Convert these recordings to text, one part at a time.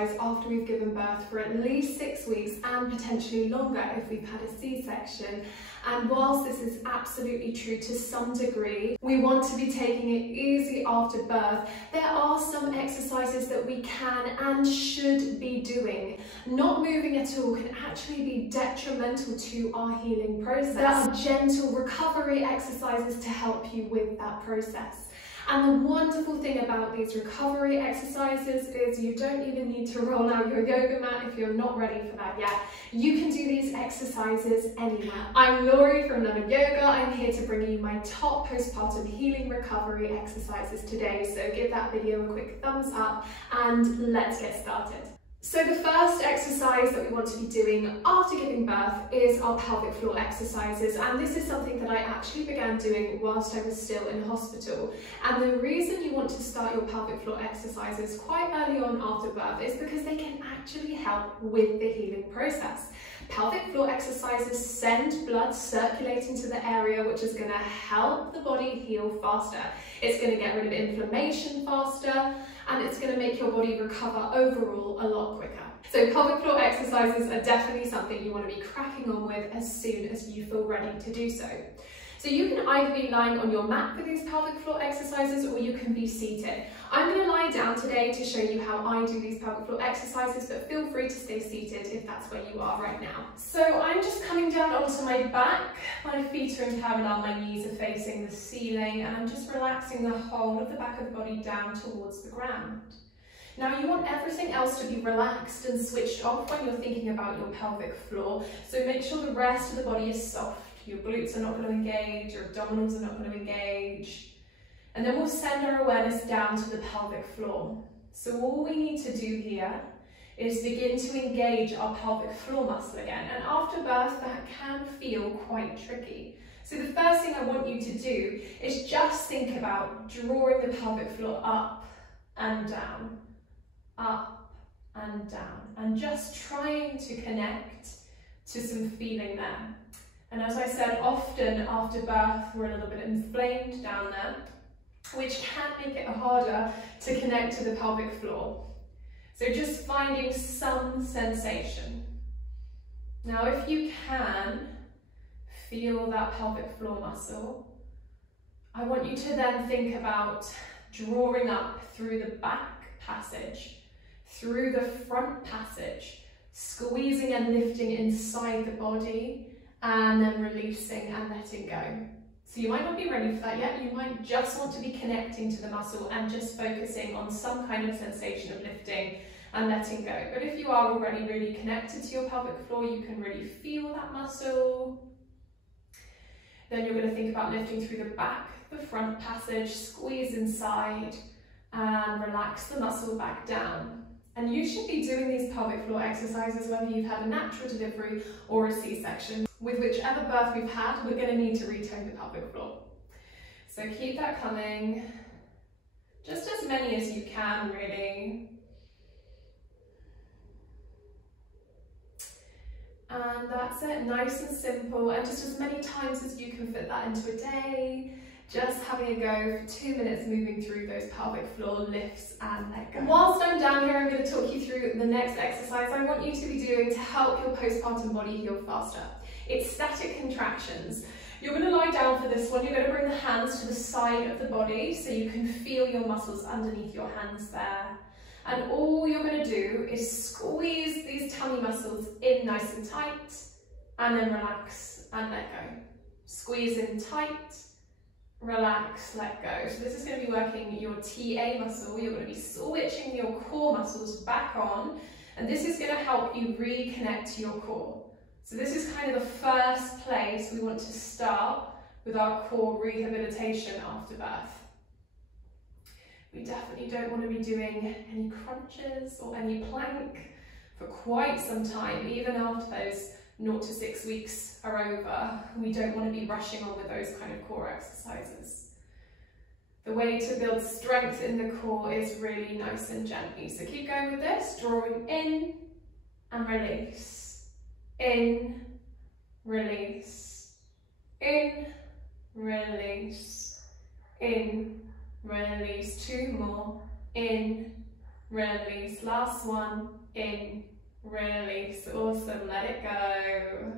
exercise after we've given birth for at least 6 weeks and potentially longer if we've had a C-section. And whilst this is absolutely true to some degree, we want to be taking it easy after birth. There are some exercises that we can and should be doing. Not moving at all can actually be detrimental to our healing process. There are gentle recovery exercises to help you with that process. And the wonderful thing about these recovery exercises is you don't even need to roll out your yoga mat if you're not ready for that yet. You can do these exercises anywhere. I'm Laurie from Love and Yoga. I'm here to bring you my top postpartum healing recovery exercises today. So give that video a quick thumbs up and let's get started. So the first exercise that we want to be doing after giving birth is our pelvic floor exercises, and this is something that I actually began doing whilst I was still in hospital. And the reason you want to start your pelvic floor exercises quite early on after birth is because they can actually help with the healing process. Pelvic floor exercises send blood circulating to the area, which is going to help the body heal faster. It's going to get rid of inflammation faster, and it's going to make your body recover overall a lot quicker. So pelvic floor exercises are definitely something you want to be cracking on with as soon as you feel ready to do so. So you can either be lying on your mat for these pelvic floor exercises, or you can be seated. I'm going to lie down today to show you how I do these pelvic floor exercises, but feel free to stay seated if that's where you are right now. So I'm just coming down onto my back, my feet are in parallel, my knees are facing the ceiling, and I'm just relaxing the whole of the back of the body down towards the ground. Now you want everything else to be relaxed and switched off when you're thinking about your pelvic floor, so make sure the rest of the body is soft. Your glutes are not going to engage, your abdominals are not going to engage. And then we'll send our awareness down to the pelvic floor. So all we need to do here is begin to engage our pelvic floor muscle again. And after birth, that can feel quite tricky. So the first thing I want you to do is just think about drawing the pelvic floor up and down, and just trying to connect to some feeling there. And as I said, often after birth, we're a little bit inflamed down there, which can make it harder to connect to the pelvic floor. So just finding some sensation. Now, if you can feel that pelvic floor muscle, I want you to then think about drawing up through the back passage, through the front passage, squeezing and lifting inside the body, and then releasing and letting go. So you might not be ready for that yet. You might just want to be connecting to the muscle and just focusing on some kind of sensation of lifting and letting go. But if you are already really connected to your pelvic floor, you can really feel that muscle. Then you're going to think about lifting through the back, the front passage, squeeze inside and relax the muscle back down. And you should be doing these pelvic floor exercises whether you've had a natural delivery or a C-section. With whichever birth we've had, we're going to need to retone the pelvic floor. So keep that coming, just as many as you can really. And that's it, nice and simple, and just as many times as you can fit that into a day. Just having a go for 2 minutes, moving through those pelvic floor lifts and let go. Whilst I'm down here, I'm going to talk you through the next exercise I want you to be doing to help your postpartum body heal faster. It's static contractions. You're going to lie down for this one. You're going to bring the hands to the side of the body so you can feel your muscles underneath your hands there. And all you're going to do is squeeze these tummy muscles in nice and tight, and then relax and let go. Squeeze in tight, relax, let go. So this is going to be working your TA muscle. You're going to be switching your core muscles back on, and this is going to help you reconnect to your core. So this is kind of the first place we want to start with our core rehabilitation after birth. We definitely don't want to be doing any crunches or any plank for quite some time, even after those 0 to 6 weeks are over. We don't want to be rushing on with those kind of core exercises. The way to build strength in the core is really nice and gently. So keep going with this, drawing in and release. In, release. In, release. In, release. 2 more. In, release. Last one, in, release. Awesome, let it go.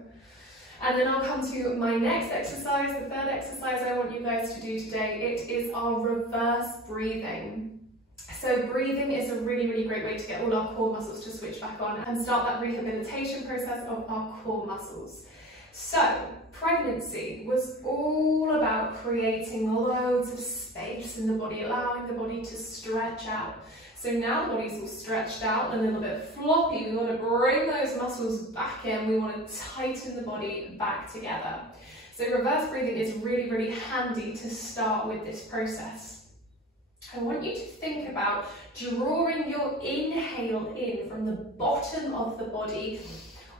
And then I'll come to my next exercise, the third exercise I want you guys to do today. It is our reverse breathing. So breathing is a really, really great way to get all our core muscles to switch back on and start that rehabilitation process of our core muscles. So pregnancy was all about creating loads of space in the body, allowing the body to stretch out. So now the body's all stretched out, a little bit floppy. We want to bring those muscles back in. We want to tighten the body back together. So reverse breathing is really, really handy to start with this process. I want you to think about drawing your inhale in from the bottom of the body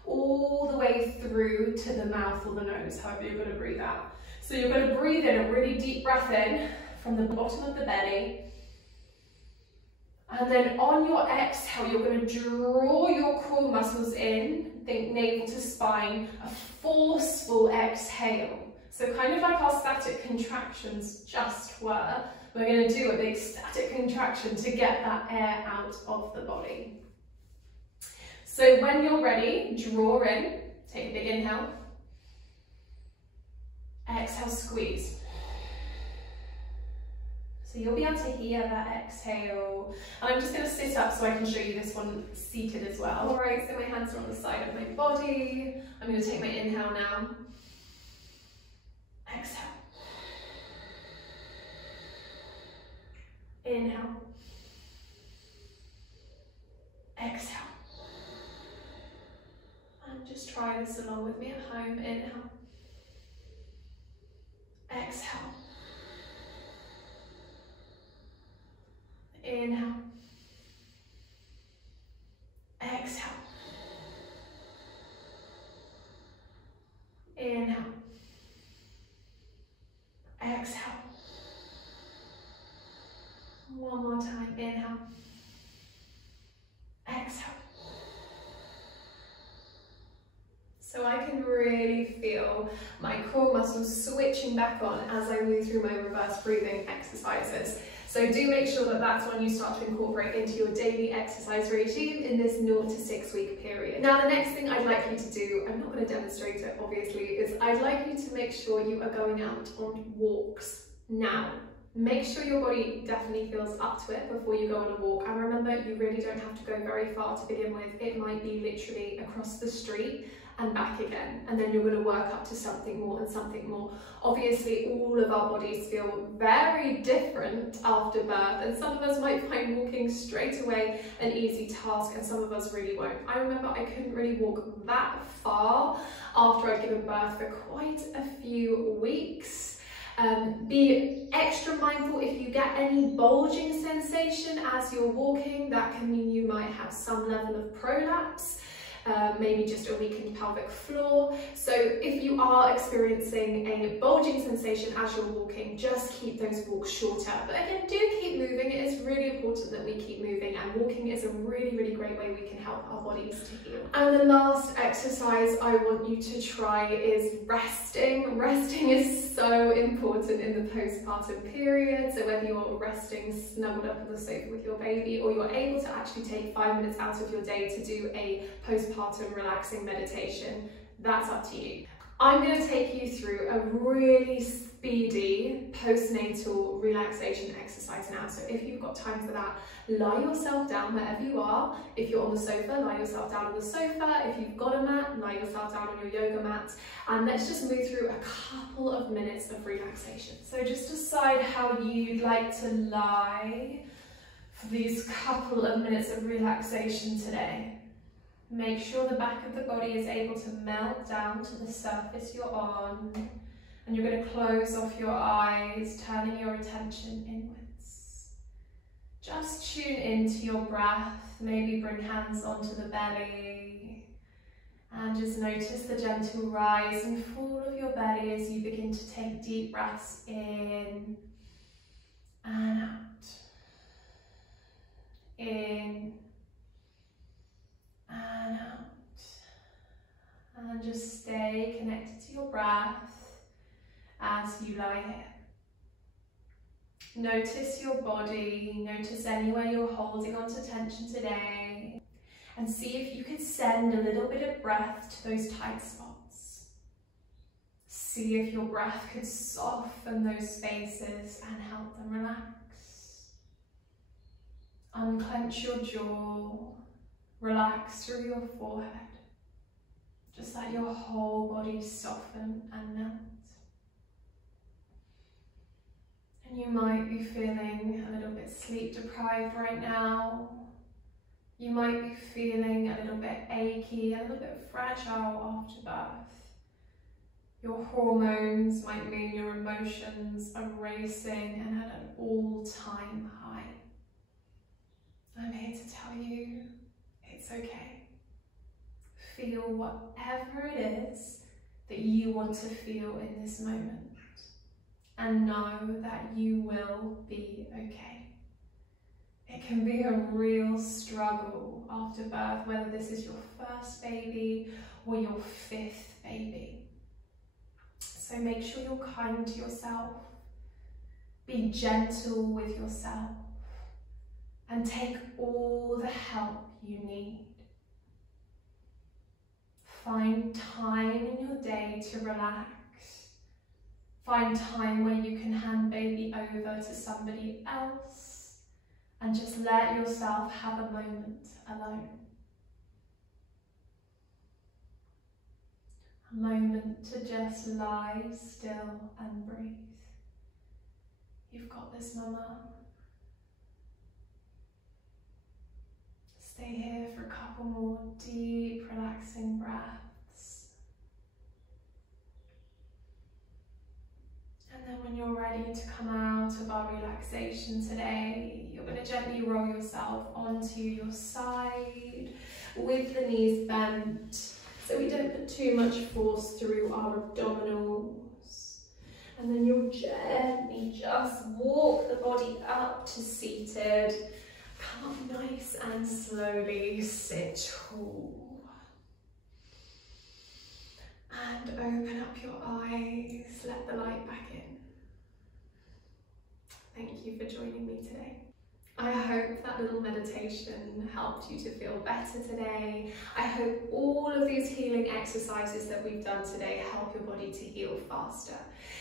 all the way through to the mouth or the nose, however you're going to breathe out. So you're going to breathe in a really deep breath in from the bottom of the belly. And then on your exhale, you're going to draw your core muscles in, think navel to spine, a forceful exhale. So kind of like our static contractions just were, we're going to do a big static contraction to get that air out of the body. So when you're ready, draw in, take a big inhale, exhale, squeeze. So you'll be able to hear that exhale. And I'm just going to sit up so I can show you this one seated as well. All right, so my hands are on the side of my body. I'm going to take my inhale now. Exhale. Inhale. Exhale. And just try this along with me at home. Inhale. Exhale. Inhale. Exhale. Inhale. Exhale. One more time. Inhale. Exhale. So I can really feel my core muscles switching back on as I move through my reverse breathing exercises. So do make sure that that's when you start to incorporate into your daily exercise regime in this 0 to 6 week period. Now the next thing I'd like you to do, I'm not going to demonstrate it obviously, is I'd like you to make sure you are going out on walks now. Make sure your body definitely feels up to it before you go on a walk. And remember, you really don't have to go very far to begin with. It might be literally across the street and back again, and then you're going to work up to something more and something more. Obviously all of our bodies feel very different after birth, and some of us might find walking straight away an easy task and some of us really won't. I remember I couldn't really walk that far after I'd given birth for quite a few weeks. Be extra mindful if you get any bulging sensation as you're walking. That can mean you might have some level of prolapse. Maybe just a weakened pelvic floor. So if you are experiencing a bulging sensation as you're walking, just keep those walks shorter. But again, do keep moving. It is really important that we keep moving, and walking is a really, really great way we can help our bodies to heal. And the last exercise I want you to try is resting. Resting is so important in the postpartum period. So whether you're resting snuggled up on the sofa with your baby, or you're able to actually take 5 minutes out of your day to do a postpartum relaxing meditation, that's up to you. I'm going to take you through a really speedy postnatal relaxation exercise now. So if you've got time for that, lie yourself down wherever you are. If you're on the sofa, lie yourself down on the sofa. If you've got a mat, lie yourself down on your yoga mat. And let's just move through a couple of minutes of relaxation. So just decide how you'd like to lie for these couple of minutes of relaxation today. Make sure the back of the body is able to melt down to the surface you're on, and you're going to close off your eyes, turning your attention inwards. Just tune into your breath, maybe bring hands onto the belly, and just notice the gentle rise and fall of your belly as you begin to take deep breaths in and out. In and out, and just stay connected to your breath as you lie here. Notice your body, notice anywhere you're holding on to tension today, and see if you could send a little bit of breath to those tight spots. See if your breath could soften those spaces and help them relax. Unclench your jaw, relax through your forehead. Just let your whole body soften and melt. And you might be feeling a little bit sleep deprived right now. You might be feeling a little bit achy, a little bit fragile after birth. Your hormones might mean your emotions are racing and at an all-time high. I'm here to tell you it's okay. Feel whatever it is that you want to feel in this moment. And know that you will be okay. It can be a real struggle after birth, whether this is your first baby or your 5th baby. So make sure you're kind to yourself. Be gentle with yourself. And take all the help you need. Find time in your day to relax. Find time where you can hand baby over to somebody else and just let yourself have a moment alone. A moment to just lie still and breathe. You've got this, Mama. Stay here for a couple more deep, relaxing breaths. And then when you're ready to come out of our relaxation today, you're going to gently roll yourself onto your side with the knees bent, so we don't put too much force through our abdominals. And then you'll gently just walk the body up to seated. Come up nice and slowly, sit tall. And open up your eyes, let the light back in. Thank you for joining me today. I hope that little meditation helped you to feel better today. I hope all of these healing exercises that we've done today help your body to heal faster.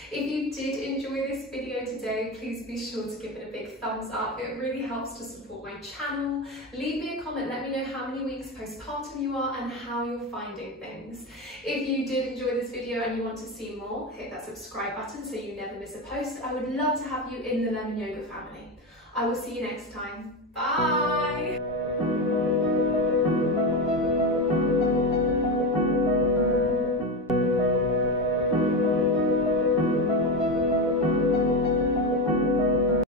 If you did enjoy this video today, please be sure to give it a big thumbs up. It really helps to support my channel. Leave me a comment, let me know how many weeks postpartum you are and how you're finding things. If you did enjoy this video and you want to see more, hit that subscribe button so you never miss a post. I would love to have you in the Lemon Yoga family. I will see you next time. Bye!